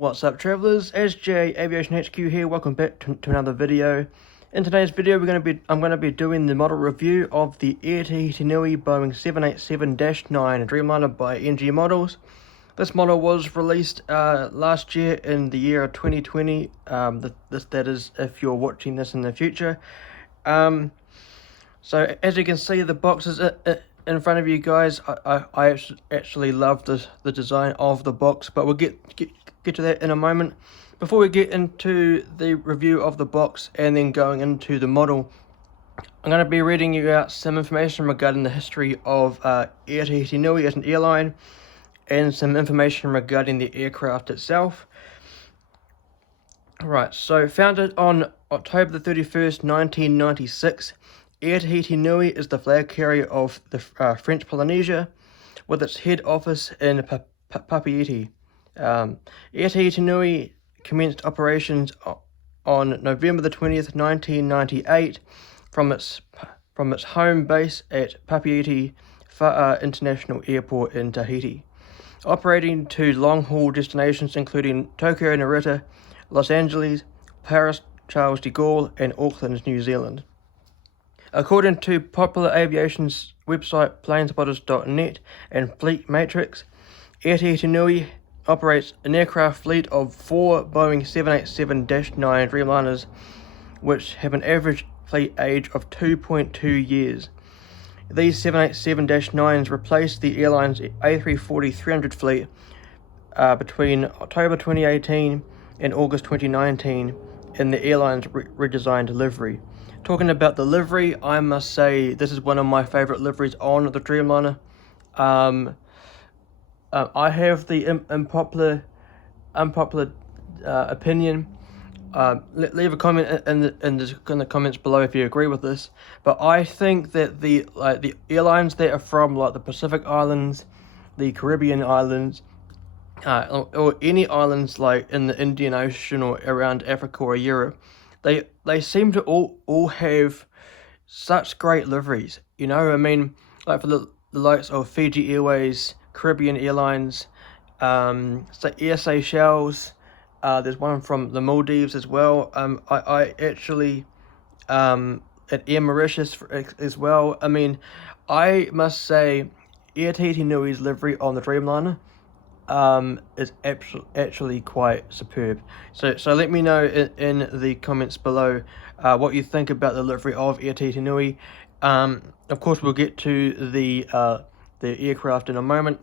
What's up, travelers? SJ Aviation HQ here. Welcome back to another video. In today's video, I'm going to be doing the model review of the Air Tahiti Nui Boeing 787-9 Dreamliner by NG Models. This model was released last year in the year of 2020. That is, if you're watching this in the future. So as you can see, the box is in front of you guys. I actually love the design of the box, but we'll get to that in a moment. Before we get into the review of the box and then going into the model, I'm going to be reading you out some information regarding the history of Air Tahiti Nui as an airline and some information regarding the aircraft itself. Right, so founded on October the 31st, 1996, Air Tahiti Nui is the flag carrier of the French Polynesia, with its head office in Papeete. Air Tahiti Nui commenced operations on November the 20th, 1998, from its home base at Papeete International Airport in Tahiti, operating to long-haul destinations including Tokyo, Narita, Los Angeles, Paris, Charles de Gaulle, and Auckland, New Zealand. According to Popular Aviation's website planespotters.net and Fleet Matrix, Air Tahiti Nui operates an aircraft fleet of 4 Boeing 787-9 Dreamliners, which have an average fleet age of 2.2 years. These 787-9s replaced the airline's A340-300 fleet between October 2018 and August 2019 in the airline's redesigned livery. Talking about the livery, I must say this is one of my favourite liveries on the Dreamliner. I have the unpopular opinion. Leave a comment in the comments below if you agree with this. But I think that the airlines that are from like the Pacific Islands, the Caribbean islands, or any islands like in the Indian Ocean or around Africa or Europe, they seem to all have such great liveries. You know, I mean, like for the likes of Fiji Airways, Caribbean Airlines, Air Seychelles. There's one from the Maldives as well. I actually at Air Mauritius as well. I mean, I must say, Air Tahiti Nui's livery on the Dreamliner is actually quite superb. So let me know in the comments below what you think about the livery of Air Tahiti Nui. Of course, we'll get to the aircraft in a moment.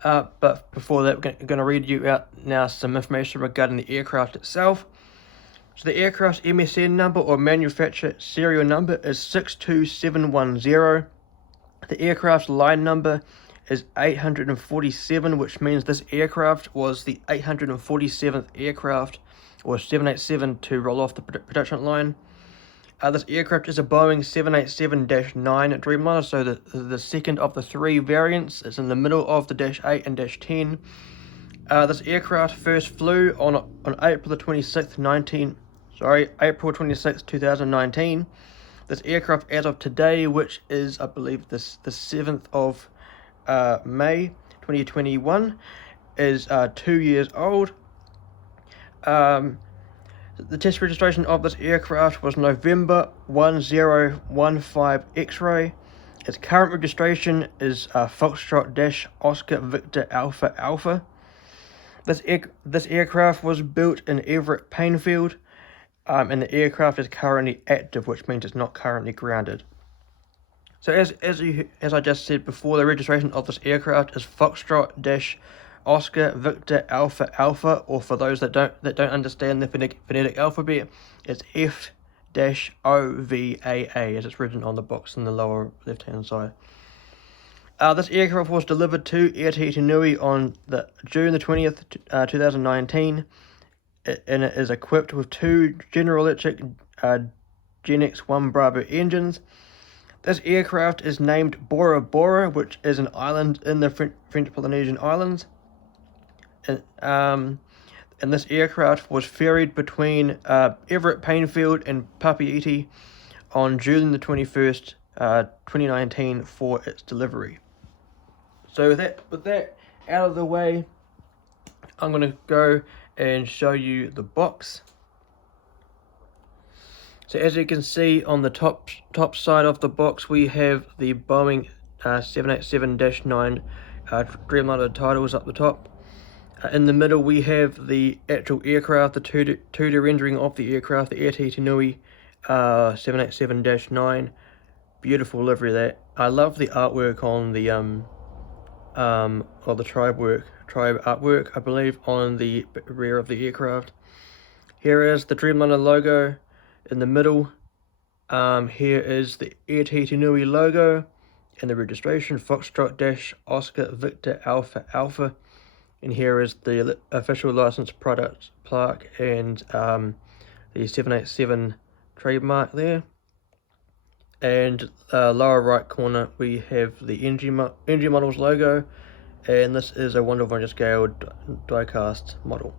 But before that, we're going to read you out now some information regarding the aircraft itself. So the aircraft's MSN number or manufacturer serial number is 62710. The aircraft's line number is 847, which means this aircraft was the 847th aircraft or 787 to roll off the production line. This aircraft is a Boeing 787-9 Dreamliner, so the second of the 3 variants. It's in the middle of the -8 and -10. This aircraft first flew on April 26th, 2019. This aircraft, as of today, which is, I believe, the 7th of May 2021, is 2 years old. The test registration of this aircraft was November 1015 X-ray. Its current registration is Foxtrot-Oscar Victor Alpha Alpha. This aircraft was built in Everett, Painfield, and the aircraft is currently active, which means it's not currently grounded. So as I just said before, the registration of this aircraft is Foxtrot-Oscar Victor Alpha Alpha, or for those that don't understand the phonetic alphabet, it's F-OVAA as it's written on the box in the lower left hand side. This aircraft was delivered to Air Tahiti Nui on June the 20th, 2019, and it is equipped with 2 General Electric Genex 1 Bravo engines. This aircraft is named Bora Bora, which is an island in the French Polynesian Islands. And this aircraft was ferried between Everett, Painfield, and Papeete on June the 21st, 2019 for its delivery. So with that out of the way, I'm going to go and show you the box. So as you can see on the top side of the box, we have the Boeing 787-9 Dreamliner titles up the top. In the middle we have the actual aircraft, the 2D rendering of the aircraft, the Tahiti Nui 787-9. Beautiful livery that. I love the artwork on the or the tribe artwork, I believe, on the rear of the aircraft. Here is the Dreamliner logo in the middle. Here is the Tahiti Nui logo and the registration, Foxtrot Dash Oscar Victor Alpha Alpha. And here is the official license product plaque and the 787 trademark there. And lower right corner we have the NG Models logo, and this is a 1:1 scale die-cast model.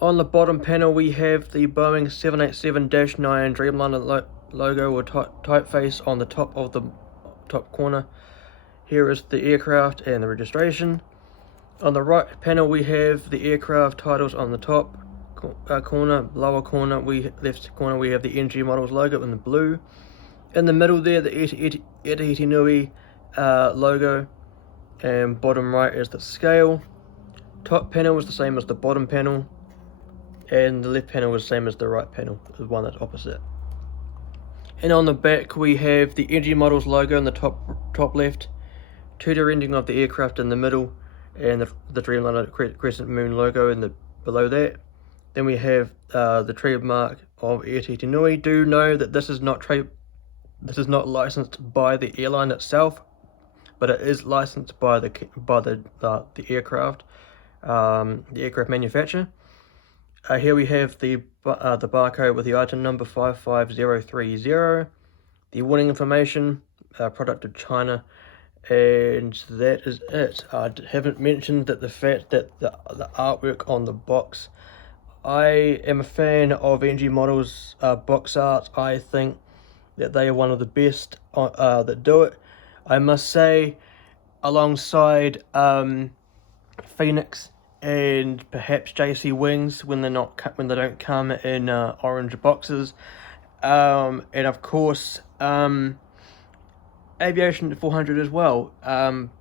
On the bottom panel we have the Boeing 787-9 Dreamliner logo or typeface on the top of the top corner. Here is the aircraft and the registration. On the right panel we have the aircraft titles on the top corner. Lower corner, left corner, we have the NG Models logo in the blue. In the middle there, the Tahiti Nui logo, and bottom right is the scale. Top panel is the same as the bottom panel, and the left panel is the same as the right panel, the one that's opposite. And on the back we have the NG Models logo in the top left, 2D rendering of the aircraft in the middle, and the Dreamliner crescent moon logo in the below that. Then we have the trademark of Tahiti Nui. Do know that this is not licensed by the airline itself, but it is licensed by the aircraft, the aircraft manufacturer. Here we have the barcode with the item number 55030, the warning information, product of China, and that is it. I haven't mentioned that the fact that the artwork on the box. I am a fan of NG Models box art. I think that they are one of the best that do it. I must say, alongside Phoenix and perhaps JC Wings when they don't come in orange boxes, and of course Aviation 400 as well.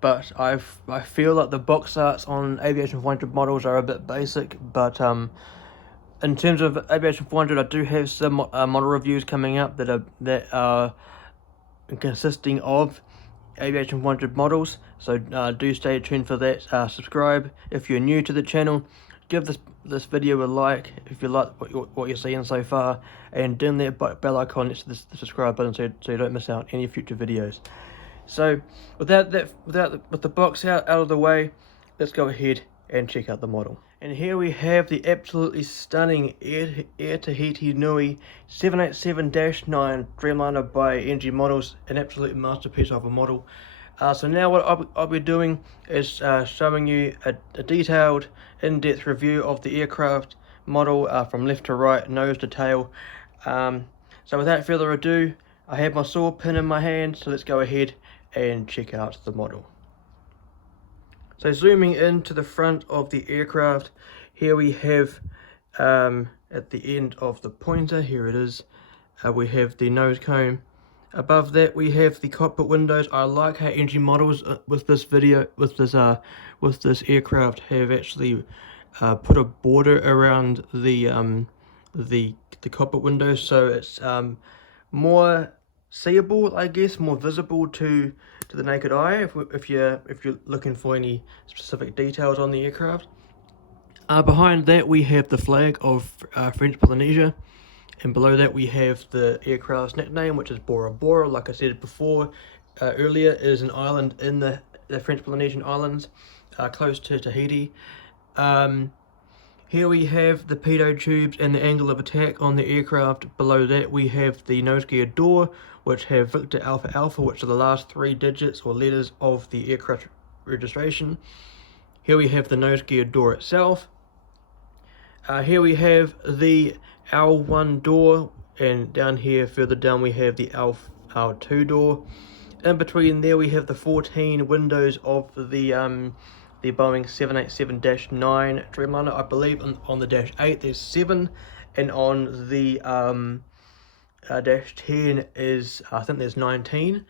But I feel like the box arts on Aviation 400 models are a bit basic, but in terms of Aviation 400, I do have some model reviews coming up that are consisting of Aviation 400 models, so do stay tuned for that. Subscribe if you're new to the channel, give this video a like if you like what you're seeing so far, and dim that bell icon next to the subscribe button so you don't miss out on any future videos. So with the box out of the way, let's go ahead and check out the model. And here we have the absolutely stunning Air Tahiti Nui 787-9 Dreamliner by NG Models, an absolute masterpiece of a model. So now what I'll be doing is showing you a detailed, in-depth review of the aircraft model from left to right, nose to tail. So without further ado, I have my saw pin in my hand, so let's go ahead and check out the model. So zooming into the front of the aircraft, here we have at the end of the pointer, here it is, we have the nose cone. Above that we have the cockpit windows. I like how NG Models with this aircraft have actually put a border around the cockpit windows, so it's more seeable, I guess, more visible to the naked eye if you're looking for any specific details on the aircraft. Behind that we have the flag of French Polynesia, and below that we have the aircraft's nickname, which is Bora Bora. Like I said before, earlier, it is an island in the French Polynesian Islands, close to Tahiti. Here we have the pitot tubes and the angle of attack on the aircraft. Below that we have the nose gear door, which have Victor Alpha Alpha, which are the last 3 digits or letters of the aircraft registration. Here we have the nose gear door itself. Here we have the L1 door, and down here further down we have the L2 door. In between there we have the 14 windows of the the Boeing 787-9 Dreamliner. I believe on the Dash 8 there's 7, and on the Dash 10 is, I think there's 19.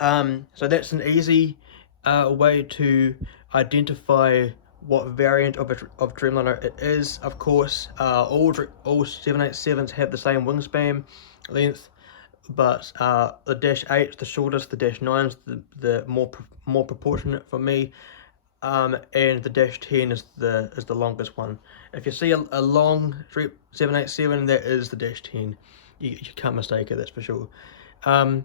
So that's an easy way to identify what variant of Dreamliner it is. Of course, all 787s have the same wingspan length, but the Dash 8 is the shortest, the Dash 9 is the more proportionate for me, and the Dash 10 is the longest one. If you see a long 787, that is the Dash 10. You can't mistake it, that's for sure. On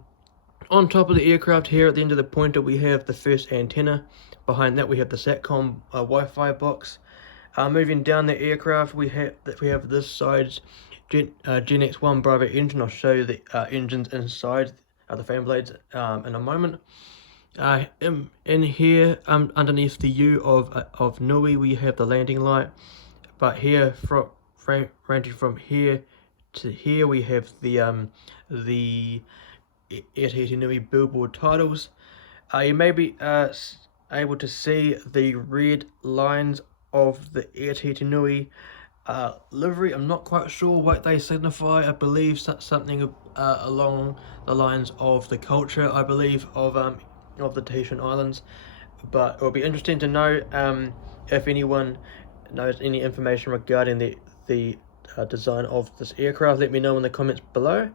top of the aircraft here at the end of the pointer we have the first antenna. Behind that we have the SATCOM Wi-Fi box. Moving down the aircraft we have this side's Gen X1 Bravo engine. I'll show you the engines inside the fan blades in a moment. In here underneath the U of Nui we have the landing light, but here ranging from here to here we have the Air Tahiti Nui billboard titles. You may be able to see the red lines of the Air Tahiti Nui livery. I'm not quite sure what they signify. I believe something along the lines of the culture, I believe, of the Tahitian Islands. But it will be interesting to know if anyone knows any information regarding the design of this aircraft. Let me know in the comments below.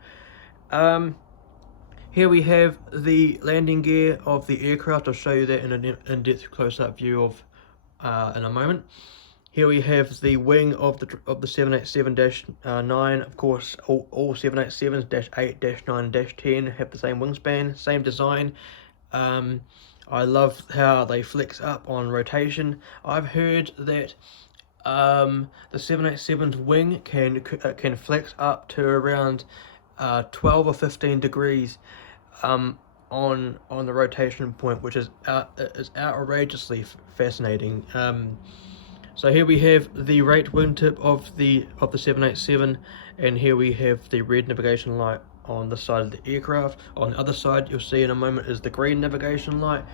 Here we have the landing gear of the aircraft. I'll show you that in an in-depth close-up view of in a moment. Here we have the wing of the 787-9. Of course, all 787s -8, -9, -10 have the same wingspan, same design. I love how they flex up on rotation. I've heard that the 787's wing can flex up to around 12 or 15 degrees on the rotation point, which is outrageously fascinating. So here we have the rate wingtip of the 787, and here we have the red navigation light on the side of the aircraft. On the other side, you'll see in a moment, is the green navigation light.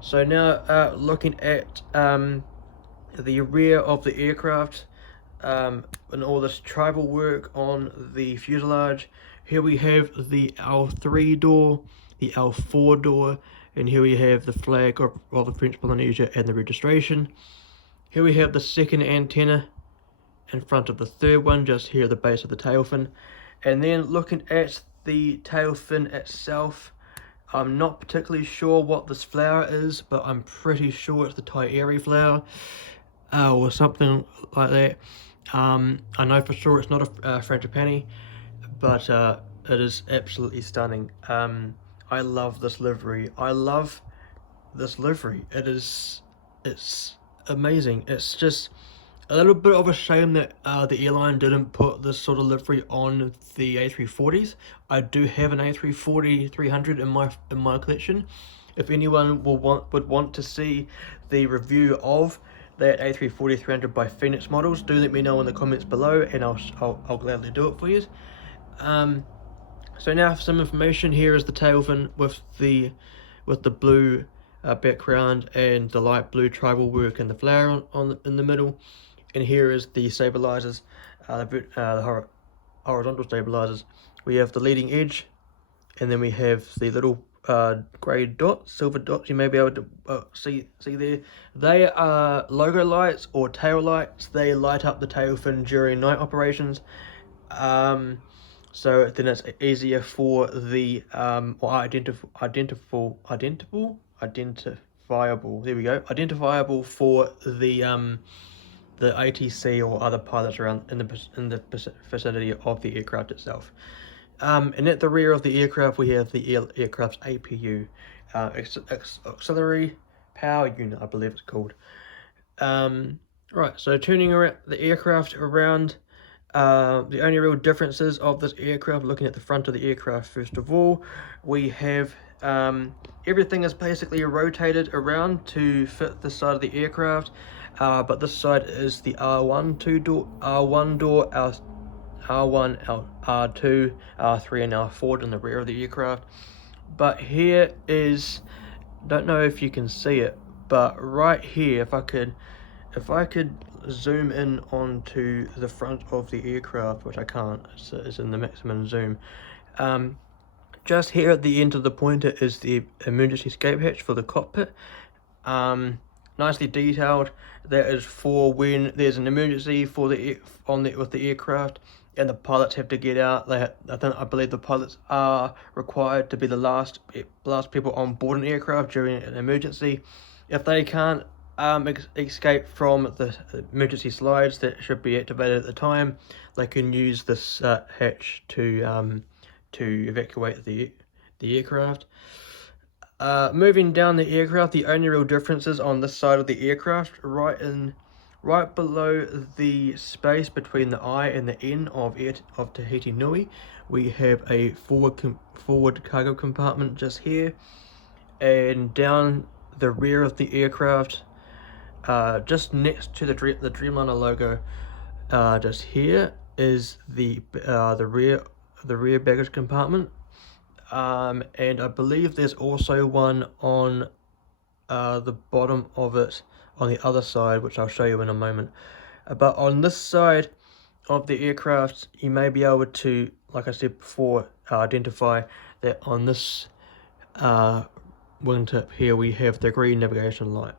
So now looking at the rear of the aircraft and all this tribal work on the fuselage. Here we have the L3 door, the L4 door, and here we have the flag of the French Polynesia and the registration. Here we have the second antenna in front of the third one, just here at the base of the tail fin. And then looking at the tail fin itself, I'm not particularly sure what this flower is, but I'm pretty sure it's the Taieri flower or something like that. I know for sure it's not a frangipani, but it is absolutely stunning. I love this livery. It's amazing. It's just a little bit of a shame that the airline didn't put this sort of livery on the A340s. I do have an A340-300 in my collection. If anyone would want to see the review of that A340-300 by Phoenix Models, do let me know in the comments below, and I'll gladly do it for you. So now for some information. Here is the tail fin with the blue background and the light blue tribal work and the flower in the middle. And here is the stabilizers, the horizontal stabilizers. We have the leading edge, and then we have the little grey dots, silver dots. You may be able to see there. They are logo lights or tail lights. They light up the tail fin during night operations. So then it's easier for the identifiable. There we go. Identifiable for the ATC or other pilots around in the vicinity of the aircraft itself. And at the rear of the aircraft we have the aircraft's APU, auxiliary power unit, I believe it's called. Right, so turning around the aircraft around, the only real differences of this aircraft, looking at the front of the aircraft first of all, we have everything is basically rotated around to fit the side of the aircraft, but this side is the R1 door, R1, R2, R3 and R4 in the rear of the aircraft. But here is, don't know if you can see it, but right here, if I could zoom in onto the front of the aircraft, which I can't, it's in the maximum zoom. Just here at the end of the pointer is the emergency escape hatch for the cockpit. Nicely detailed. That is for when there's an emergency for with the aircraft and the pilots have to get out. I believe the pilots are required to be the last people on board an aircraft during an emergency. If they can't escape from the emergency slides that should be activated at the time, they can use this hatch to evacuate the aircraft. Moving down the aircraft, the only real differences on this side of the aircraft, right below the space between the I and the N of Tahiti Nui, we have a forward cargo compartment just here, and down the rear of the aircraft, just next to the Dreamliner logo, just here is the rear baggage compartment. And I believe there's also one on the bottom of it on the other side, which I'll show you in a moment. But on this side of the aircraft, you may be able to, like I said before, identify that on this wingtip here we have the green navigation light.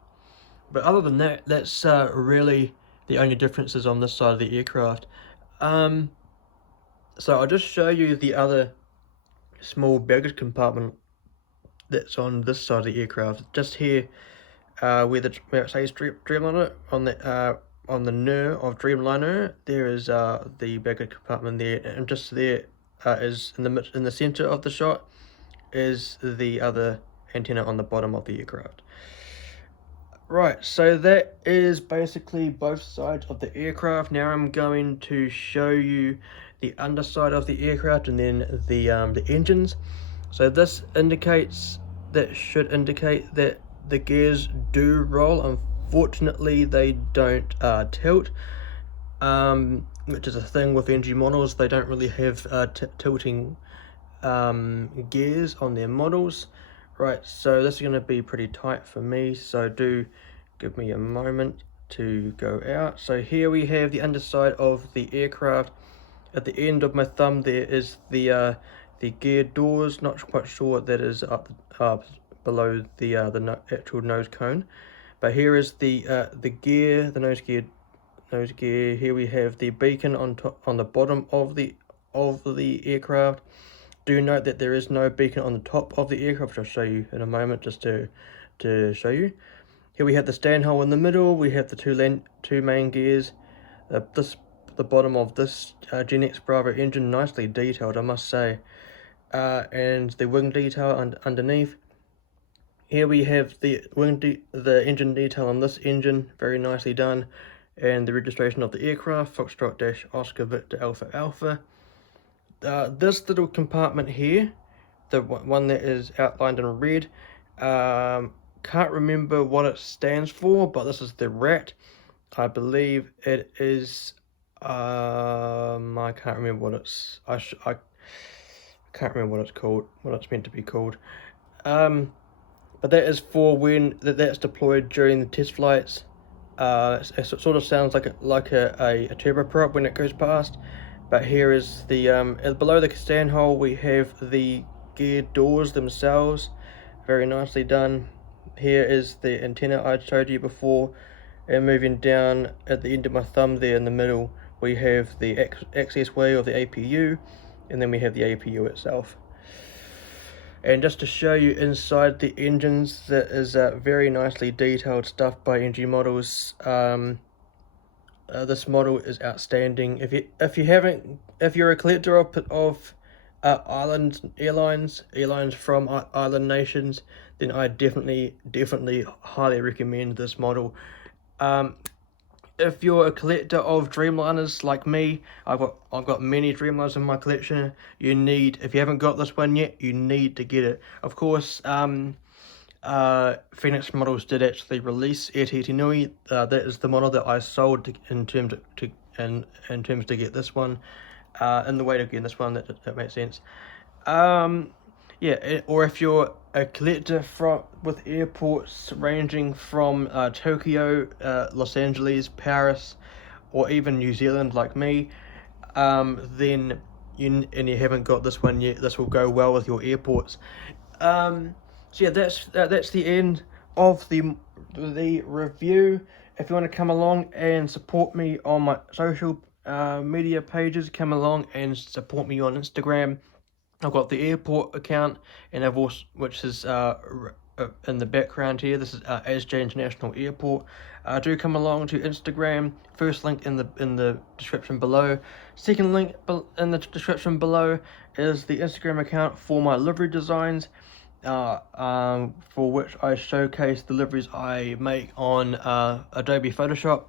But other than that, that's really the only differences on this side of the aircraft. So I'll just show you the other small baggage compartment that's on this side of the aircraft. Just here, where it says Dreamliner on the NER of Dreamliner, there is the baggage compartment there, and just there is in the center of the shot is the other antenna on the bottom of the aircraft. Right, so that is basically both sides of the aircraft. Now I'm going to show you the underside of the aircraft and then the engines. So this should indicate that the gears do roll. Unfortunately, they don't tilt, which is a thing with NG models. They don't really have tilting gears on their models. Right, so this is going to be pretty tight for me, so do give me a moment to go out. So here we have the underside of the aircraft. At the end of my thumb there is the gear doors. Not quite sure what that is up below the actual nose cone, but here is the gear, the nose gear. Here we have the beacon on the bottom of the aircraft. Do note that there is no beacon on the top of the aircraft, which I'll show you in a moment, just to show you. Here we have the stand hole in the middle. We have the two main gears. The bottom of this Gen X Bravo engine, nicely detailed, I must say, and the wing detail underneath. Here we have the engine detail on this engine, very nicely done, and the registration of the aircraft, Foxtrot Oscar Victor Alpha Alpha. This little compartment here, the one that is outlined in red, can't remember what it stands for, but this is the RAT. I believe it is, I can't remember what it's, I can't remember what it's called, what it's meant to be called. But that is for when that's deployed during the test flights. It sort of sounds like a turboprop when it goes past. But here is the below the stand hole we have the gear doors themselves, very nicely done. Here is the antenna I showed you before, and moving down at the end of my thumb there in the middle we have the access way of the APU, and then we have the APU itself. And just to show you inside the engines, that is very nicely detailed stuff by NG Models. This model is outstanding. If you're a collector of airlines from island nations, then I definitely highly recommend this model. If you're a collector of Dreamliners like me, I've got many Dreamliners in my collection. If you haven't got this one yet, you need to get it. Of course, Phoenix Models did actually release Air Tahiti Nui. That is the model that I sold in terms to get this one. In the way to get this one, that makes sense. or if you're a collector with airports ranging from Tokyo, Los Angeles, Paris, or even New Zealand like me, then you haven't got this one yet, this will go well with your airports. So yeah, that's the end of the review. If you want to come along and support me on my social media pages, come along and support me on Instagram. I've got the airport account, and I've also, which is in the background here. This is ASJ International Airport. Do come along to Instagram. First link in the description below. Second link in the description below is the Instagram account for my livery designs, for which I showcase the liveries I make on Adobe Photoshop.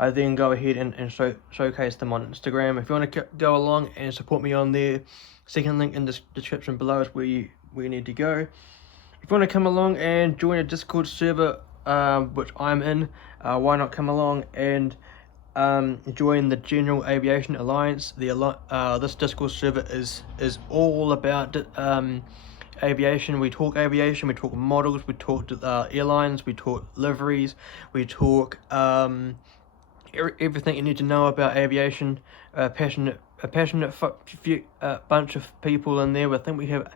I then go ahead and showcase them on Instagram. If you want to go along and support me on there, second link in the description below is where you need to go. If you want to come along and join a Discord server, which I'm in, why not come along and join the General Aviation Alliance? This Discord server is all about aviation. We talk aviation, we talk models, we talk airlines, we talk liveries, we talk everything you need to know about aviation. A passionate bunch of people in there. I think we have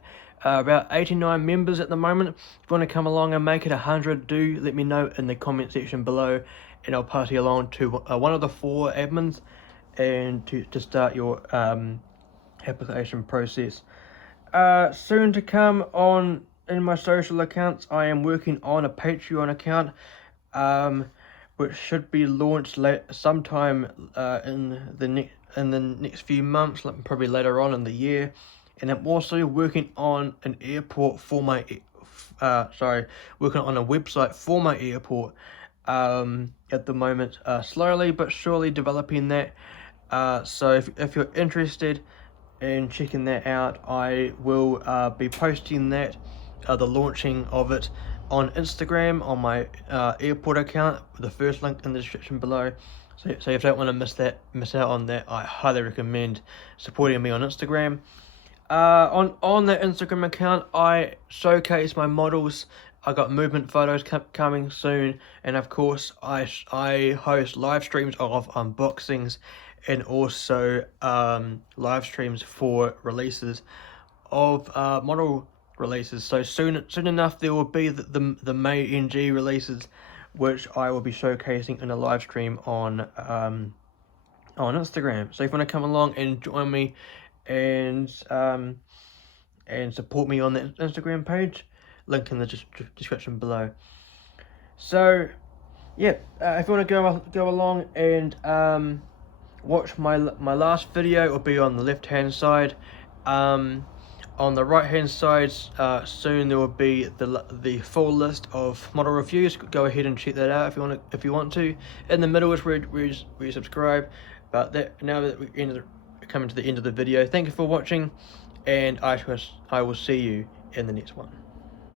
about 89 members at the moment. If you want to come along and make it 100, do let me know in the comment section below, and I'll pass you along to one of the 4 admins and to start your application process. Soon to come on in my social accounts, I am working on a Patreon account, which should be launched sometime in the next few months, probably later on in the year. And I'm also working on an airport for my working on a website for my airport at the moment, slowly but surely developing that. So if you're interested in checking that out, I will be posting that, the launching of it, on Instagram on my airport account, the first link in the description below. So if you don't want to miss out on that, I highly recommend supporting me on Instagram. On that Instagram account, I showcase my models. I got movement photos coming soon, and of course I host live streams of unboxings, and also live streams for releases of model releases. So soon enough there will be the May NG releases, which I will be showcasing in a live stream on Instagram. So if you want to come along and join me and support me on that Instagram page, link in the description below. So yeah, if you want to go along and watch my last video, it will be on the left hand side. On the right hand side, soon there will be the full list of model reviews. Go ahead and check that out if you want to. In the middle is where you subscribe. But now that we're coming to the end of the video, thank you for watching, and I will see you in the next one.